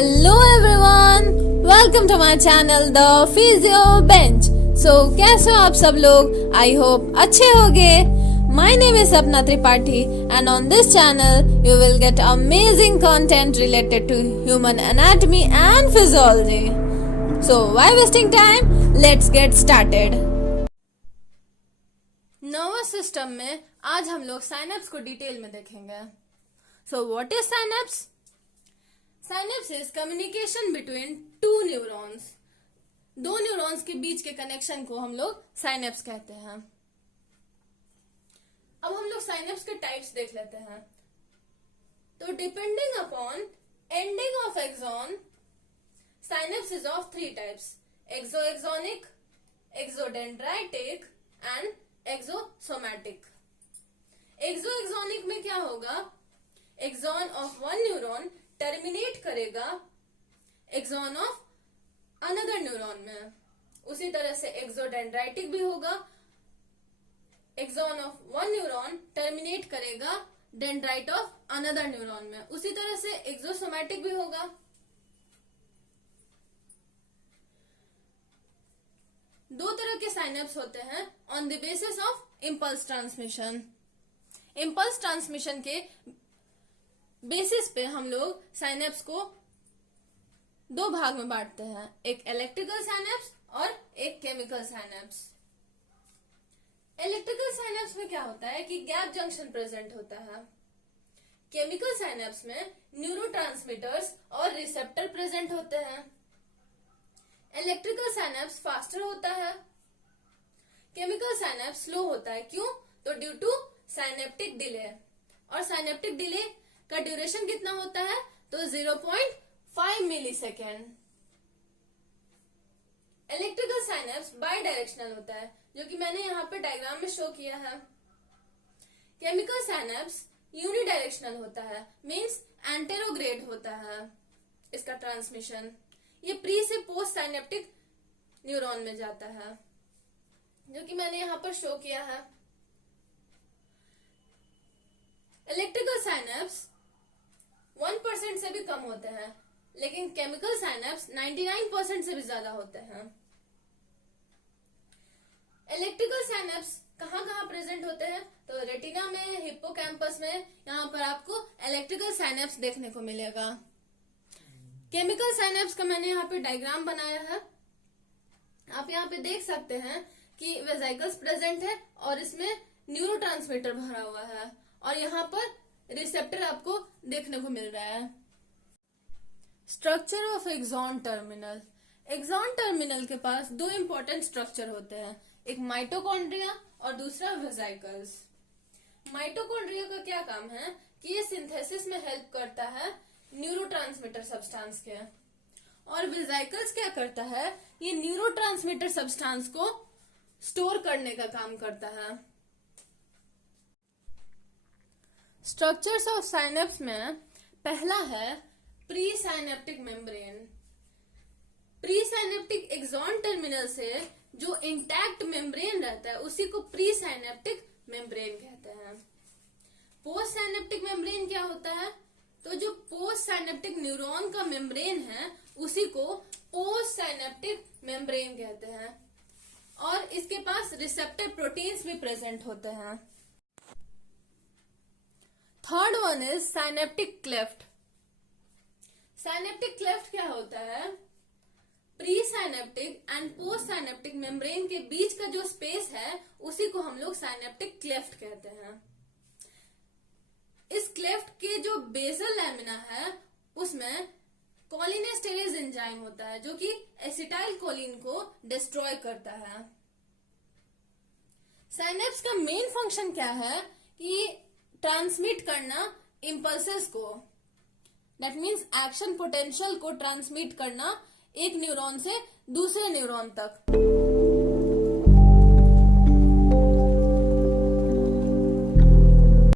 Hello everyone, welcome to my channel the physio bench. So कैसे हो आप सब लोग? आई होप अच्छे होगे। My name is Sapna Tripathi and on this channel you will get amazing content related to human anatomy and physiology. So why wasting time, let's get started. Nervous system में आज हम लोग साइनेप्स को डिटेल में देखेंगे। So what is synapse? Synapse is communication between two neurons. दो neurons के बीच के कनेक्शन को हम लोग साइनेप्स कहते हैं। अब हम लोग साइनेप्स के टाइप्स देख लेते हैं। तो depending upon ending of axon, synapse is of three types: axoaxonic, axodendritic and axosomatic. Axoaxonic में क्या होगा? Axon of one neuron terminate करेगा एक्सॉन ऑफ अनदर न्यूरॉन में। उसी तरह से एक्सोडेंड्राइटिक भी होगा, axon of one neuron terminate करेगा डेंड्राइट ऑफ अनदर न्यूरॉन में। उसी तरह से एक्सोसोमैटिक भी होगा। दो तरह के साइनेप्स होते हैं on the basis of impulse transmission. Impulse transmission के बेसिस पे हम लोग साइनेप्स को दो भाग में बांटते हैं, एक इलेक्ट्रिकल साइनेप्स और एक केमिकल साइनेप्स। इलेक्ट्रिकल साइनेप्स में क्या होता है कि गैप जंक्शन प्रेजेंट होता है। केमिकल साइनेप्स में न्यूरोट्रांसमीटर्स और रिसेप्टर प्रेजेंट होते हैं। इलेक्ट्रिकल साइनेप्स फास्टर होता है, केमिकल साइनेप्स स्लो होता है। क्यों? तो ड्यू टू साइनेप्टिक डिले। और साइनेप्टिक डिले का ड्यूरेशन कितना होता है? तो 0.5 millisecond. Electrical synapse bidirectional होता है, जो कि मैंने यहाँ पे डायग्राम में शो किया है। केमिकल साइनेप्स यूनिडायरेक्शनल होता है, मींस एंटेरोग्रेड होता है इसका ट्रांसमिशन। ये प्री से पोस्ट साइनेप्टिक न्यूरॉन में जाता है, जो कि मैंने यहाँ पर शो किया है। इलेक्ट्रिकल साइनेप्स 1% से भी कम होते हैं, लेकिन केमिकल साइनेप्स 99% से भी ज्यादा होते हैं। इलेक्ट्रिकल साइनेप्स कहाँ कहाँ प्रेजेंट होते हैं? तो रेटिना में, हिप्पोकैम्पस में, यहाँ पर आपको इलेक्ट्रिकल साइनेप्स देखने को मिलेगा। केमिकल साइनेप्स का मैंने यहाँ पे डायग्राम बनाया है। आप यहाँ पे देख सकते हैं कि वेसिकल्स प्रेजेंट है और इसमें न्यूरोट्रांसमीटर भरा हुआ है और यहाँ पर रिसेप्टर आपको देखने को मिल रहा है। Structure of axon terminal. Axon terminal के पास दो इंपॉर्टेंट स्ट्रक्चर होते हैं, एक माइटोकॉन्ड्रिया और दूसरा वेसिकल्स। माइटोकॉन्ड्रिया का क्या काम है कि ये सिंथेसिस में हेल्प करता है न्यूरोट्रांसमीटर सब्सटेंस के, और वेसिकल्स क्या करता है? ये न्यूरोट्रांसमीटर सब्सटेंस को स्टोर करने का काम करता है। स्ट्रक्चर्स ऑफ साइनेप्स में पहला है pre synaptic membrane. Pre synaptic axon terminal से जो इंटैक्ट मेम्ब्रेन रहता है उसी को प्री साइनेप्टिक मेम्ब्रेन कहते हैं। पोस्ट साइनेप्टिक मेम्ब्रेन क्या होता है? तो जो पोस्ट साइनेप्टिक न्यूरॉन का मेम्ब्रेन है उसी को पोस्ट साइनेप्टिक मेम्ब्रेन कहते हैं, और इसके पास रिसेप्टर प्रोटीन्स भी प्रेजेंट होते हैं। Third one is synaptic cleft. Synaptic cleft क्या होता है? Pre synaptic and post synaptic membrane के बीच का जो स्पेस है उसी को हम लोग साइनेप्टिक क्लेफ्ट कहते हैं। इस क्लेफ्ट के जो बेसल लैमिना है उसमें कोलिनेस्टेरेज एंजाइम होता है, जो कि एसिटाइल कोलिन को डिस्ट्रॉय करता है। साइनेप्स का मेन फंक्शन क्या है? कि ट्रांसमिट करना इम्पल्सेस को, दैट मीन्स एक्शन पोटेंशियल को ट्रांसमिट करना एक न्यूरॉन से दूसरे न्यूरॉन तक।